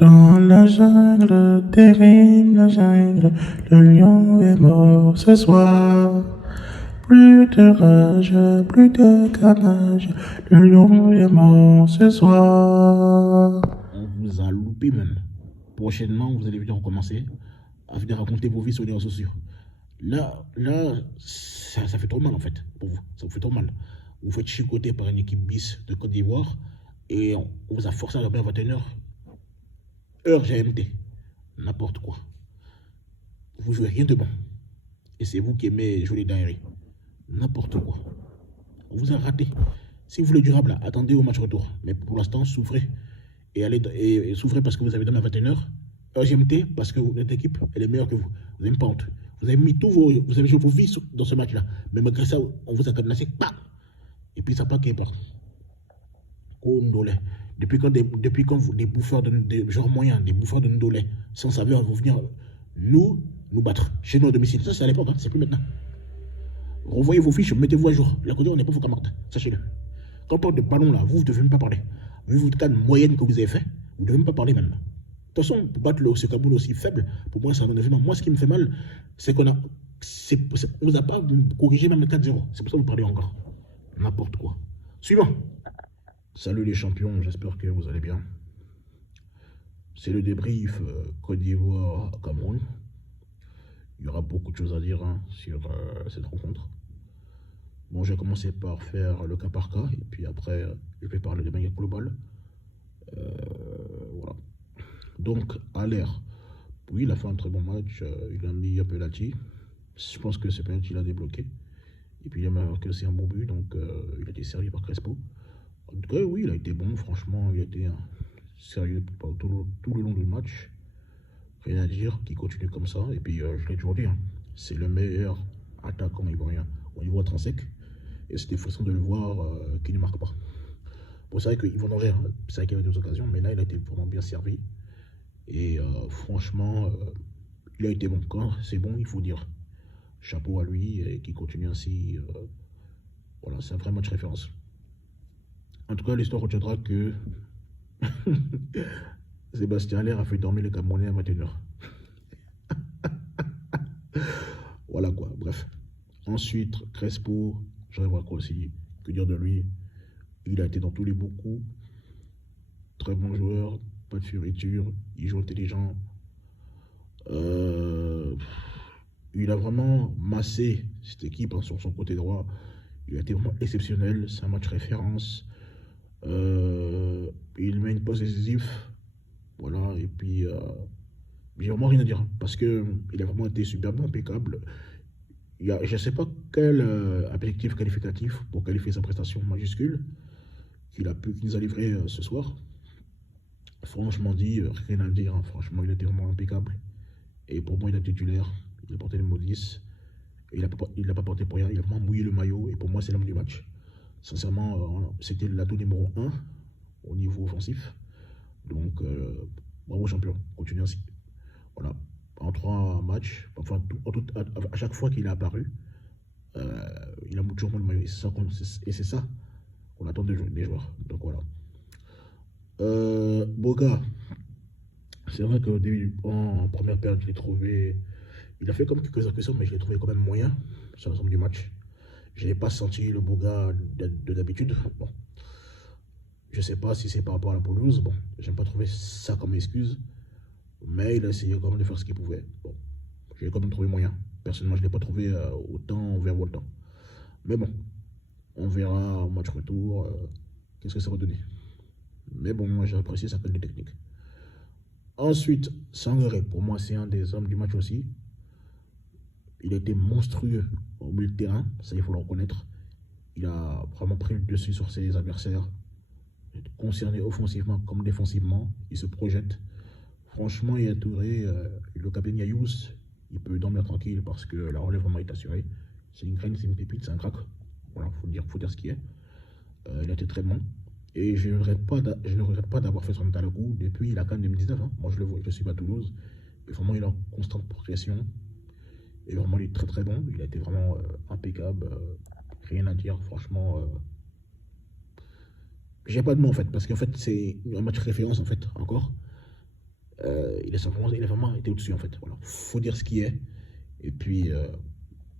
Dans la jungle, terrible jungle, le lion est mort ce soir. Plus de rage, plus de carnage, le lion est mort ce soir. On vous a loupé même. Prochainement, vous allez venir recommencer à venir raconter vos vies sur les réseaux sociaux. Là, ça fait trop mal en fait, pour vous. Ça vous fait trop mal. Vous faites chicoter par une équipe bis de Côte d'Ivoire et on vous a forcé à dormir à 21h. Heure GMT. N'importe quoi. Vous jouez rien de bon. Et c'est vous qui aimez jouer les dingueries. N'importe quoi. On vous a raté. Si vous voulez durable, attendez au match retour. Mais pour l'instant, souffrez. Et souffrez parce que vous avez dormi à 21h. Heure GMT parce que votre équipe, elle est meilleure que vous. Vous n'avez même pas honte. Vous avez mis vous avez joué vos vies dans ce match-là. Mais malgré ça, on vous a cadenassé. Et puis ça part qui est parti. Ndolé. Depuis quand des bouffeurs des genres moyens, des bouffeurs de Ndolé, sans saveur, vont venir nous battre chez nous à domicile. Ça, c'est à l'époque, hein, c'est plus maintenant. Revoyez vos fiches, mettez-vous à jour. La Côte d'Ivoire n'est pas vos camarades, sachez-le. Quand on parle de ballon là, vous ne devez même pas parler. Vu votre canne moyenne que vous avez fait, vous ne devez même pas parler même. De toute façon, pour battre ce Cameroun aussi faible, pour moi, ça en fait mal. Moi, ce qui me fait mal, c'est qu'on ne nous a pas corrigé même le 4-0. C'est pour ça que vous parlez encore. N'importe quoi. Suivant. Salut les champions, j'espère que vous allez bien. C'est le débrief Côte d'Ivoire-Cameroun. Il y aura beaucoup de choses à dire sur cette rencontre. Bon, je vais commencer par faire le cas par cas, et puis après, je vais parler de manière globale. Voilà. Donc, à l'air, oui, il a fait un très bon match. Il a mis un penalty. Je pense que ce penalty l'a débloqué. Et puis, il a marqué aussi un bon but, donc il a été servi par Crespo. En tout cas, oui, il a été bon, franchement, il a été sérieux tout le long du match. Rien à dire, qu'il continue comme ça. Et puis, je l'ai toujours dit, hein, c'est le meilleur attaquant ivoirien au niveau intrinsèque. Et c'était frustrant de le voir qu'il ne marque pas. Bon, c'est vrai qu'Yvan Danger, c'est vrai qu'il y avait des occasions, mais là, il a été vraiment bien servi. Et franchement, il a été bon. Quand c'est bon, il faut dire chapeau à lui et qu'il continue ainsi. Voilà, c'est un vrai match référence. En tout cas, l'histoire retiendra que Sébastien Haller a fait dormir le Camerounais à 21h. Voilà quoi, bref. Ensuite, Crespo, j'aurais voir quoi aussi. Que dire de lui? Il a été dans tous les beaux coups. Très bon joueur, pas de fioriture, il joue intelligent. Il a vraiment massé cette équipe sur son côté droit. Il a été vraiment exceptionnel. C'est un match référence. Il met une pause décisive. Voilà, et puis j'ai vraiment rien à dire parce qu'il a vraiment été superbe, impeccable. Je ne sais pas quel objectif qualificatif pour qualifier sa prestation majuscule qu'il nous a livré ce soir. Franchement dit, rien à dire. Hein. Franchement, il a été vraiment impeccable. Et pour moi, il est titulaire. Il a porté le mot 10. Et il l'a pas porté pour rien. Il a vraiment mouillé le maillot. Et pour moi, c'est l'homme du match. Sincèrement, c'était l'atout numéro 1 au niveau offensif. Donc, bravo champion. Continue ainsi. Voilà. En 3 matchs, enfin, à chaque fois qu'il est apparu, il a toujours le maillot. Et c'est ça qu'on attend des joueurs. Donc voilà. Boga, c'est vrai qu'au début, en première période, je l'ai trouvé. Il a fait comme quelques actions, mais je l'ai trouvé quand même moyen sur l'ensemble du match. Je n'ai pas senti le Boga de d'habitude. Bon. Je ne sais pas si c'est par rapport à la pelouse. Bon, j'aime pas trouver ça comme excuse. Mais il a essayé quand même de faire ce qu'il pouvait. Bon, je l'ai quand même trouvé moyen. Personnellement, je ne l'ai pas trouvé autant virevoltant. Mais bon, on verra au match retour. Qu'est-ce que ça va donner. Mais bon, moi j'ai apprécié sa qualité technique. Ensuite, Sangaré, pour moi c'est un des hommes du match aussi. Il a été monstrueux au milieu de terrain, ça il faut le reconnaître. Il a vraiment pris le dessus sur ses adversaires. Concerné offensivement comme défensivement, il se projette. Franchement, il a Touré, le capitaine Yayous, il peut dormir tranquille parce que la relève vraiment est assurée. C'est une graine, c'est une pépite, c'est un crack. Voilà, faut dire ce qui est. Il a été très bon. Et je ne regrette pas d'avoir fait son état le coup depuis la CAN 2019. Hein. Moi, je le vois, je suis pas à Toulouse. Et vraiment, il est en constante progression. Et vraiment, il est très très bon. Il a été vraiment impeccable. Rien à dire, franchement. J'ai pas de mots en fait, parce qu'en fait, c'est un match référence en fait, encore. il a vraiment été au-dessus, en fait. Voilà. Faut dire ce qui est. Et puis,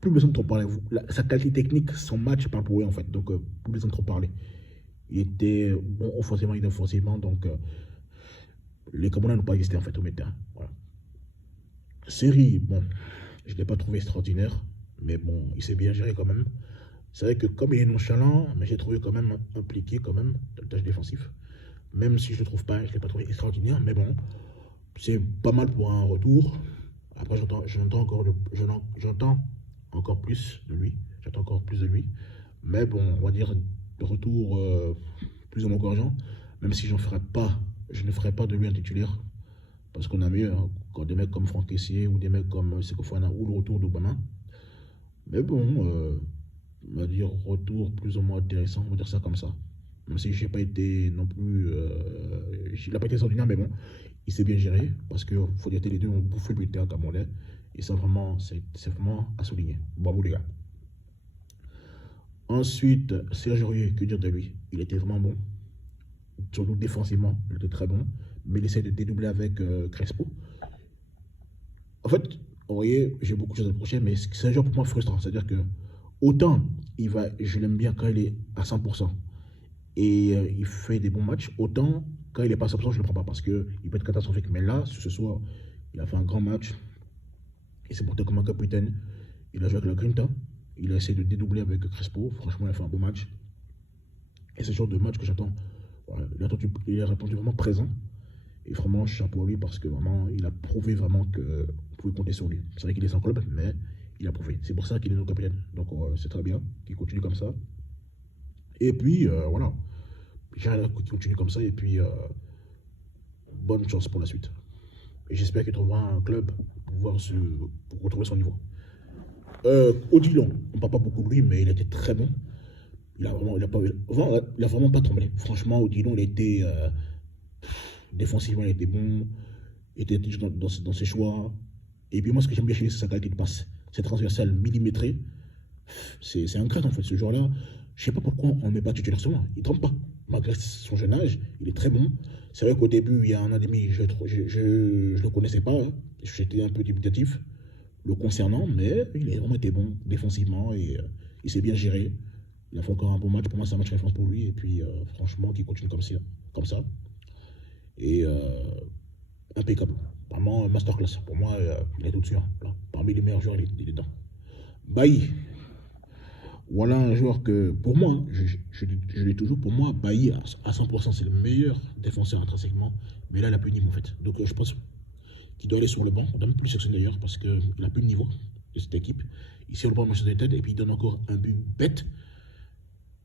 plus besoin de trop parler. Sa qualité technique, son match parle pour lui, en fait. Donc, plus besoin de trop parler. Il était bon offensivement et défensivement. Donc, les Camerounais n'ont pas existé, en fait, au milieu de terrain. Voilà. Série, bon, je ne l'ai pas trouvé extraordinaire. Mais bon, il s'est bien géré quand même. C'est vrai que comme il est nonchalant, mais j'ai trouvé quand même impliqué quand même dans le tâche défensif. Même si je ne le trouve pas, je ne l'ai pas trouvé extraordinaire, mais bon, c'est pas mal pour un retour. Après, j'entends encore plus de lui. J'attends encore plus de lui. Mais bon, on va dire le retour plus ou moins encourageant. Même si je ne ferai pas de lui un titulaire. Parce qu'on a mieux, hein, quand des mecs comme Franck Kessié ou des mecs comme Seko Fofana ou le retour d'Obama. Mais bon, on va dire retour plus ou moins intéressant, on va dire ça comme ça. Même si j'ai pas été non plus. Il n'a pas été extraordinaire, mais bon, il s'est bien géré. Parce qu'il faut dire que les deux ont bouffé le terrain camerounais. Et ça, vraiment, c'est vraiment à souligner. Bravo, les gars. Ensuite, Serge Aurier, que dire de lui? Il était vraiment bon. Surtout défensivement, il était très bon. Mais il essaie de dédoubler avec Crespo. En fait, Aurier, j'ai beaucoup de choses à reprocher, mais c'est un joueur pour moi frustrant. C'est-à-dire que, autant je l'aime bien quand il est à 100%. Et il fait des bons matchs, autant quand il n'est pas à 100%, je ne le prends pas parce qu'il peut être catastrophique. Mais là, ce soir, il a fait un grand match. Il s'est porté comme un capitaine. Il a joué avec la Grinta. Il a essayé de dédoubler avec Crespo. Franchement, il a fait un beau match. Et c'est le genre de match que j'attends. Voilà, il a répondu vraiment présent. Et vraiment, chapeau à lui parce que vraiment, il a prouvé vraiment qu'on pouvait compter sur lui. C'est vrai qu'il est sans club, mais il a prouvé. C'est pour ça qu'il est notre capitaine. Donc, c'est très bien qu'il continue comme ça. Et puis, voilà. J'ai qu'il continue comme ça. Et puis, bonne chance pour la suite. Et j'espère qu'il trouvera un club pour retrouver son niveau. Odilon, on ne parle pas beaucoup de lui, mais il était très bon. Il a vraiment pas tremblé. Franchement, Odilon, il a été défensivement, il était bon. Il était dans ses choix. Et puis moi, ce que j'aime bien chez lui, c'est sa qualité de passe. C'est transversal, millimétré. C'est un crack en fait, ce joueur-là. Je ne sais pas pourquoi on ne met pas titulaire sur moi. Il ne trompe pas. Malgré son jeune âge, il est très bon. C'est vrai qu'au début, il y a un an et demi, je ne le connaissais pas. Hein. J'étais un peu dubitatif le concernant, mais il a vraiment été bon défensivement et il s'est bien géré. Il a fait encore un bon match. Pour moi, c'est un match référence pour lui. Et puis, franchement, qu'il continue comme ça. Et impeccable. Vraiment, masterclass. Pour moi, il est au-dessus. Hein. Parmi les meilleurs joueurs, il est dedans. Bailly. Voilà un joueur que, pour moi, hein, je l'ai toujours, pour moi, Bailly, à 100%, c'est le meilleur défenseur intrinsèquement. Mais là, il n'a plus de niveau, en fait. Donc, je pense qu'il doit aller sur le banc. On n'a même plus le section d'ailleurs, parce qu'il n'a plus de niveau de cette équipe. Il est sur le banc de Manchester United, et puis il donne encore un but bête.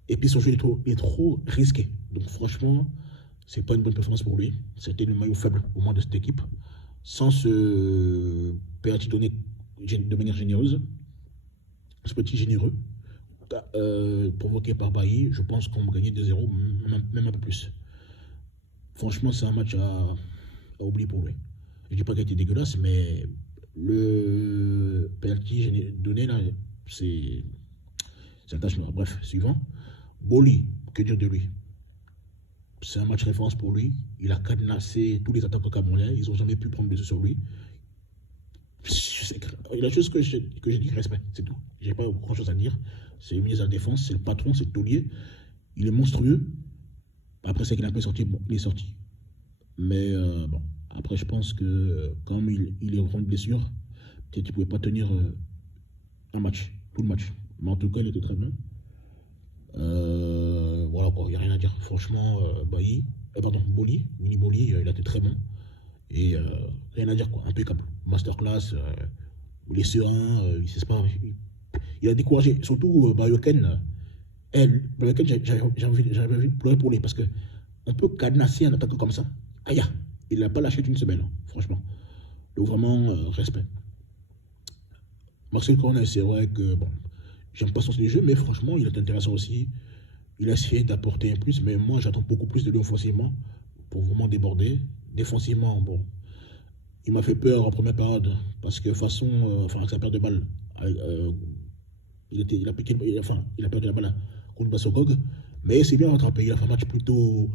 Et puis son jeu est trop risqué. Donc, franchement, c'est pas une bonne performance pour lui. C'était le maillot faible, au moins, de cette équipe. Sans se penalty donner de manière généreuse, ce petit généreux, provoqué par Bailly, je pense qu'on va gagner 2-0, même un peu plus. Franchement, c'est un match à oublier pour lui. Je ne dis pas qu'il a été dégueulasse, mais le penalty donné là, c'est un tâche noire. Bref, suivant. Boli, que dire de lui? C'est un match référence pour lui. Il a cadenassé tous les attaquants camerounais. Ils n'ont jamais pu prendre le dessus sur lui. La chose que j'ai dit, respect, c'est tout. J'ai pas grand chose à dire. C'est le ministre de la Défense, c'est le patron, c'est le taulier. Il est monstrueux. Après, c'est qu'il a un peu sorti, bon, il est sorti. Mais bon, après, je pense que comme il est en grande blessure, peut-être qu'il ne pouvait pas tenir un match, tout le match. Mais en tout cas, il était très bien. Voilà quoi, il n'y a rien à dire. Franchement, Boli, Mini Boli, il a été très bon. Et rien à dire quoi, impeccable. Masterclass, il est serein, il sait pas. Il a découragé, surtout Bayoken. Bayoken, j'avais envie de pleurer pour lui parce que on peut cadenasser un attaquant comme ça. Aïe, il n'a pas lâché d'une semaine, hein, franchement. Donc vraiment, respect. Marcel Cornet, c'est vrai que bon, j'aime pas son style de jeu, mais franchement, il est intéressant aussi. Il a essayé d'apporter un plus, mais moi, j'attends beaucoup plus de lui offensivement pour vraiment déborder. Défensivement, bon, il m'a fait peur en première période parce que avec sa perte de balle, il a perdu la balle contre Bassogog, mais c'est bien rattrapé. Il a fait un match plutôt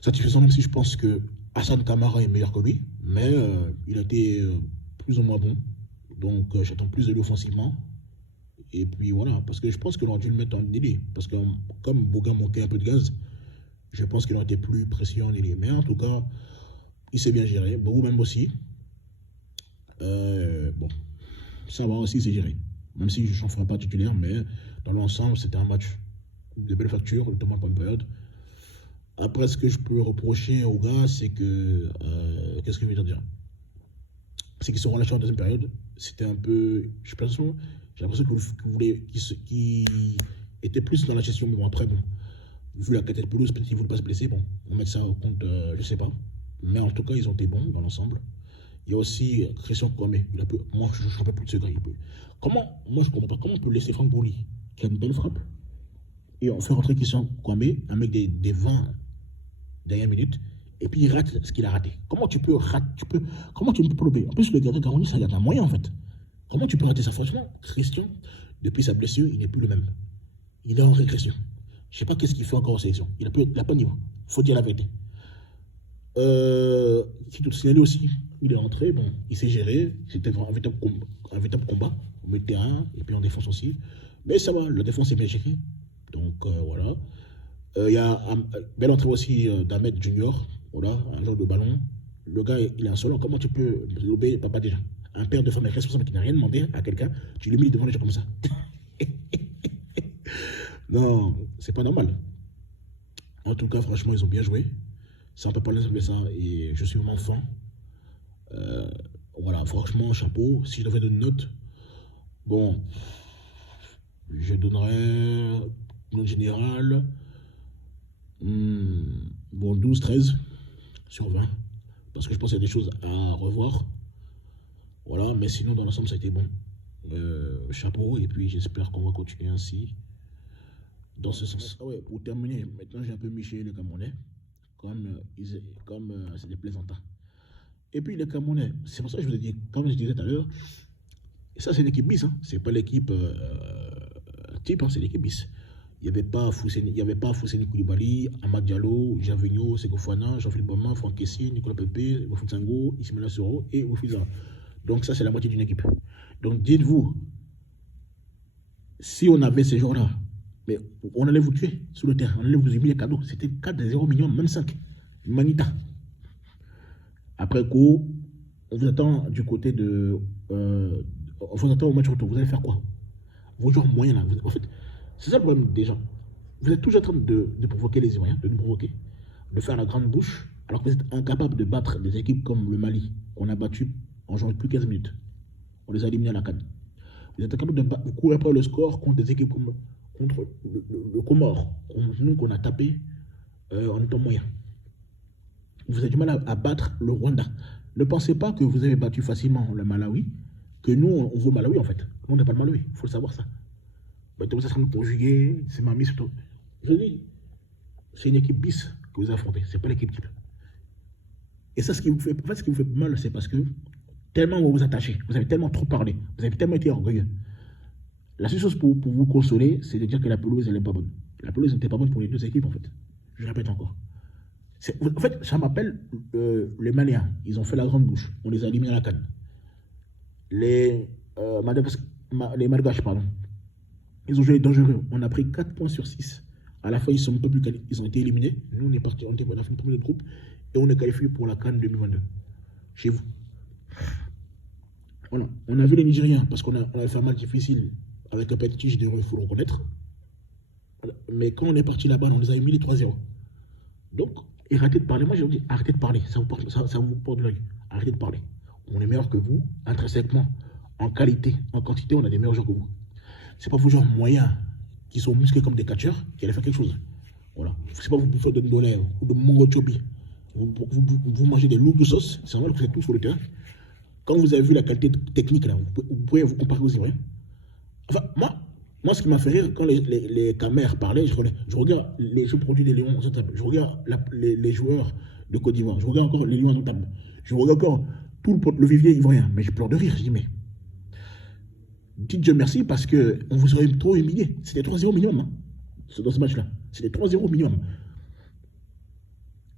satisfaisant, même si je pense que Hassan Kamara est meilleur que lui, Mais il a été plus ou moins bon. Donc j'attends plus de lui offensivement. Et puis voilà, parce que je pense qu'il aurait dû le mettre en délit. Parce que comme Boga manquait un peu de gaz, je pense qu'il aurait été plus précis en délit. Mais en tout cas, il s'est bien géré. Bogo même aussi. Bon, ça va aussi, c'est géré. Même si je n'en ferai pas titulaire, mais dans l'ensemble, c'était un match de belle facture, notamment pour une période. Après, ce que je peux reprocher aux gars, c'est que. Qu'est-ce que je veux dire? C'est qu'ils se sont relâchés en deuxième période. C'était un peu. J'ai l'impression qu'ils étaient plus dans la gestion. Mais bon, après, bon, vu la qualité de pelouse, peut-être qu'ils ne voulaient pas se blesser. Bon, on met ça au compte, je ne sais pas. Mais en tout cas, ils ont été bons dans l'ensemble. Il y a aussi Christian Kwame. Moi, je ne me rappelle plus de ce gars. Comment, moi, je ne comprends pas. Comment on peut laisser Franck Bouli, qui a une belle frappe, et on fait rentrer Christian Kwame, un mec des 20 dernières minutes, et puis il rate ce qu'il a raté. Comment tu peux rater, comment tu peux louper? En plus, le gardien Garoni, ça garde un moyen, en fait. Comment tu peux rater ça? Franchement, Christian, depuis sa blessure, il n'est plus le même. Il est en régression. Je ne sais pas qu'est-ce qu'il fait encore en sélection. Il n'a pas de niveau. Il faut dire la vérité. Qui tout signalé aussi, il est rentré, bon, il s'est géré, c'était un véritable combat au milieu de terrain et puis en défense aussi. Mais ça va, la défense est bien gérée. Donc voilà. Il y a une belle entrée aussi d'Ahmed Junior, voilà, un joueur de ballon. Le gars, il est insolent. Comment tu peux lober papa déjà? Un père de famille responsable qui n'a rien demandé à quelqu'un, tu le mets devant les gens comme ça. Non, c'est pas normal. En tout cas, franchement, ils ont bien joué. Ça, on peut pas laisser ça. Et je suis vraiment fan. Voilà, franchement, chapeau. Si je devais donner une note, bon, je donnerais une note générale. Bon, 12-13 sur 20. Parce que je pense qu'il y a des choses à revoir. Voilà, mais sinon, dans l'ensemble, ça a été bon. Chapeau. Et puis, j'espère qu'on va continuer ainsi. Dans ce sens. Ah ouais, pour terminer, maintenant, j'ai un peu miché les Camerounais. Comme c'est des plaisantins. Et puis les Camerounais, c'est pour ça que je vous ai dit, comme je disais tout à l'heure, ça c'est l'équipe bis, hein. C'est pas l'équipe type, hein, c'est l'équipe bis. Il n'y avait pas Fousseni Koulibaly, Amad Diallo, Javigno, Segofana, Jean-Philippe Bama, Franck Kessie, Nicolas Pepe, Wofun Sango, Ismaël Soro et Wifiza. Donc ça c'est la moitié d'une équipe. Donc dites-vous, si on avait ces joueurs-là, mais on allait vous tuer sur le terrain, on allait vous humilier cadeau. C'était 4-0 minimum, même 5. Manita. Après coup, on vous attend du côté de. On vous attend au match retour. Vous allez faire quoi? Vos joueurs moyens là. En fait, c'est ça le problème des gens. Vous êtes toujours en train de provoquer les Ivoiriens, de nous provoquer, de faire la grande bouche, alors que vous êtes incapable de battre des équipes comme le Mali, qu'on a battu en jouant plus 15 minutes. On les a éliminés à la CAN. Vous êtes incapable de courir après le score contre des équipes comme. Contre le Comore, nous qu'on a tapé en étant moyen. Vous avez du mal à battre le Rwanda. Ne pensez pas que vous avez battu facilement le Malawi, que nous, on veut le Malawi en fait. Nous, on n'est pas le Malawi, il faut le savoir ça. Donc, ça sera nous conjuguer, c'est ma mise. Je dis, c'est une équipe bis que vous affrontez, c'est pas l'équipe type. Et ça, ce qui vous fait mal, c'est parce que tellement vous vous attachez, vous avez tellement trop parlé, vous avez tellement été orgueilleux. La seule chose pour vous consoler, c'est de dire que la pelouse, elle n'est pas bonne. La pelouse n'était pas bonne pour les deux équipes, en fait. Je répète encore. En fait, ça m'appelle les Maliens. Ils ont fait la grande bouche. On les a éliminés à la canne. Les Malgaches, pardon. Ils ont joué dangereux. On a pris 4 points sur 6. À la fin, ils sont un peu plus qualifiés. Ils ont été éliminés. Nous, on est partis, on a fait le premier groupe et on est qualifié pour la canne 2022. Chez vous. Voilà. On a vu les Nigériens parce qu'on a fait un match difficile. Avec un petit tige, il faut le reconnaître. Mais quand on est parti là-bas, on les a mis les 3-0. Donc, et arrêtez de parler. Moi, j'ai dit, arrêtez de parler. Ça vous porte de l'œil. Arrêtez de parler. On est meilleur que vous, intrinsèquement. En qualité, en quantité, on a des meilleurs joueurs que vous. Ce n'est pas vos joueurs moyens qui sont musclés comme des catcheurs qui allaient faire quelque chose. Voilà. C'est pas vous bouffez de Ndolé ou de Mongo Chobi. Vous mangez des loups de sauce. C'est normal que vous êtes tous sur le terrain. Quand vous avez vu la qualité technique, là, vous pouvez vous comparer aux Ivoiriens. Enfin, moi, ce qui m'a fait rire, quand les caméras parlaient, je regarde les sous-produits des Lions en table, je regarde les joueurs de Côte d'Ivoire, je regarde encore les Lions en table, je regarde encore tout le vivier ivoirien, mais je pleure de rire, je dis, mais dites Dieu merci parce qu'on vous aurait trop humilié. C'était 3-0 minimum, hein, dans ce match-là. C'était 3-0 minimum.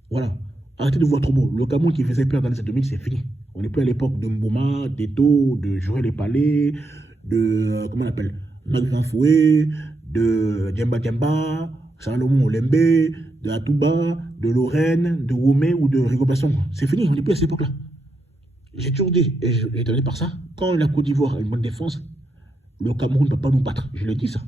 Voilà. Arrêtez de voir trop beau. Le Cameroun qui faisait peur dans les années 2000, c'est fini. On n'est plus à l'époque de Mbouma, d'Eto, de Joël Epalé, de, comment on appelle, Magvan Foué, de Djemba Djemba, Salomon Olembe, de Atouba, de Lorraine, de Womé ou de Rigo Basson. C'est fini, on n'est plus à cette époque-là. J'ai toujours dit, et j'ai terminé par ça, quand la Côte d'Ivoire a une bonne défense, le Cameroun ne peut pas nous battre. Je l'ai dit ça.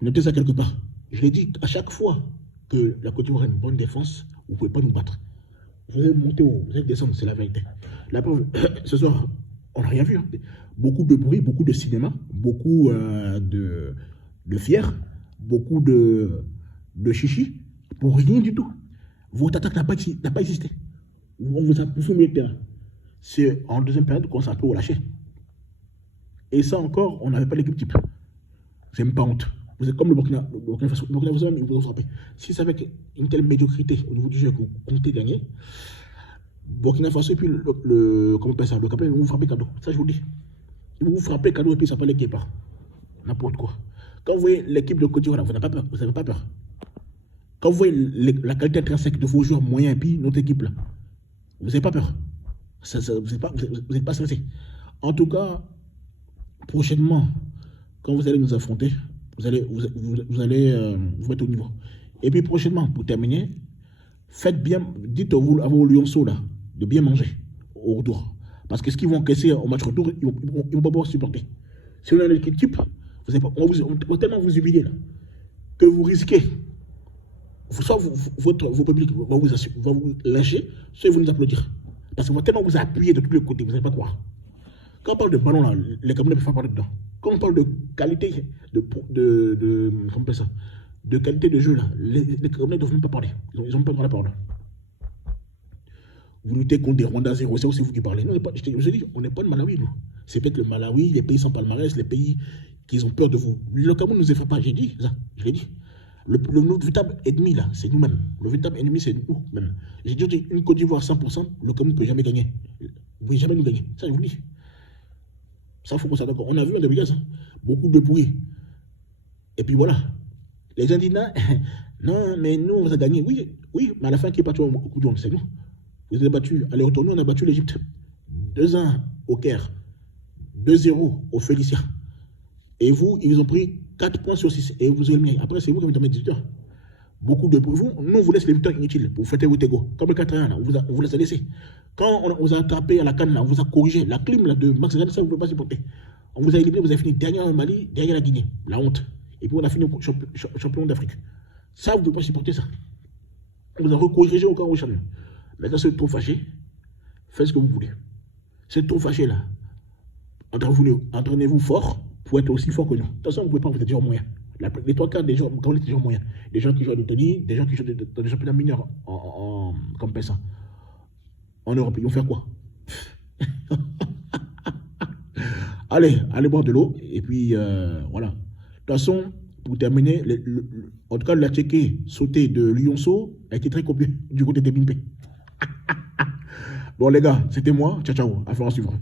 Notez ça quelque part. Je l'ai dit à chaque fois que la Côte d'Ivoire a une bonne défense, vous ne pouvez pas nous battre. Vous allez monter haut, vous allez descendre, c'est la vérité. La preuve, ce soir, on n'a rien vu. Hein. Beaucoup de bruit, beaucoup de cinéma, beaucoup de fiers, beaucoup de chichi, pour rien du tout. Votre attaque n'a pas existé. On vous a poussé au milieu de terrain. C'est en deuxième période qu'on s'est un peu relâché. Et ça encore, on n'avait pas l'équipe type. C'est même pas honte. Vous êtes comme le Burkina Faso. Le Burkina Faso, ils vous ont frappé. Si c'est avec une telle médiocrité au niveau du jeu que vous comptez gagner, Burkina Faso et puis comment on appelle ça, le Cap, ils vont vous frapper cadeau. Ça, je vous le dis. Ils vont vous frapper cadeau et puis ça peut les guépards. N'importe quoi. Quand vous voyez l'équipe de Côte d'Ivoire, vous n'avez pas peur. Vous n'avez pas peur. Quand vous voyez la qualité intrinsèque de vos joueurs moyens et puis notre équipe là, vous n'avez pas peur. Vous n'êtes pas stressé. En tout cas, prochainement, quand vous allez nous affronter, vous allez vous mettre au niveau. Et puis prochainement, pour terminer, faites bien, dites à vos lionceaux là, de bien manger au retour. Parce que ce qu'ils vont encaisser au match retour, ils ne vont pas pouvoir supporter. Si vous avez l'équipe type, on va tellement vous humilier là, que vous risquez. Soit vos publics va vous lâcher, soit ils vont nous applaudir. Parce qu'on va tellement vous appuyer de tous les côtés, vous n'allez pas croire. Quand on parle de ballon là, les Camerounais ne peuvent pas parler dedans. Quand on parle de qualité comment on appelle ça, de qualité de jeu là, les Camerounais ne doivent même pas parler. Ils n'ont pas droit à la parole. Vous luttez contre des Rwandais 0, c'est aussi vous qui parlez. Non, je vous ai dit, on n'est pas le Malawi, nous. C'est peut-être le Malawi, les pays sans palmarès, les pays qui ont peur de vous. Le Cameroun ne nous effraie pas, j'ai dit ça, je l'ai dit. Notre véritable ennemi, là, c'est nous-mêmes. Le véritable ennemi, c'est nous-mêmes. J'ai dit, une Côte d'Ivoire 100%, le Cameroun ne peut jamais gagner. Vous ne pouvez jamais nous gagner. Ça, je vous le dis. Ça, il faut qu'on soit d'accord. On a vu en 2015, hein, beaucoup de bruit. Et puis voilà. Les gens disent, non, mais nous, on vous a gagné. Oui, mais à la fin, qui est battu au coup de monde, c'est nous. Vous avez battu. Allez, retournez, on a battu l'Égypte. 2-1 au Caire. 2-0 au Félicia. Et vous, ils vous ont pris 4 points sur 6. Et vous avez mis. Après, c'est vous qui avez mis 18 heures. Beaucoup de. Nous, on vous laisse les victoires inutiles pour fêter votre ego. Comme le 4-1, on vous les a laissés. Quand on vous a attrapé à la canne, on vous a corrigé. La clim là, de Max Gane, ça, vous ne pouvez pas supporter. On vous a éliminé, vous avez fini derrière le Mali, derrière la Guinée. La honte. Et puis on a fini champion d'Afrique. Ça, vous ne pouvez pas supporter ça. On vous a recorrigé au cas où champion. Maintenant, c'est trop fâché. Faites ce que vous voulez. C'est trop fâché là. Entraînez-vous fort pour être aussi fort que nous. De toute façon, vous ne pouvez pas, vous êtes déjà moyen. Les 3 quarts des gens, quand vous êtes déjà moyen. Des gens qui jouent à l'Italie, des gens qui jouent dans des championnats mineurs comme ça. En Europe, ils vont faire quoi? Allez boire de l'eau. Et puis, voilà. De toute façon, pour terminer, en tout cas, la Tchéquée sautée de Lyonceau a été très copiée du côté des Bimpé. Bon, les gars, c'était moi. Ciao, ciao. Affaire à suivre.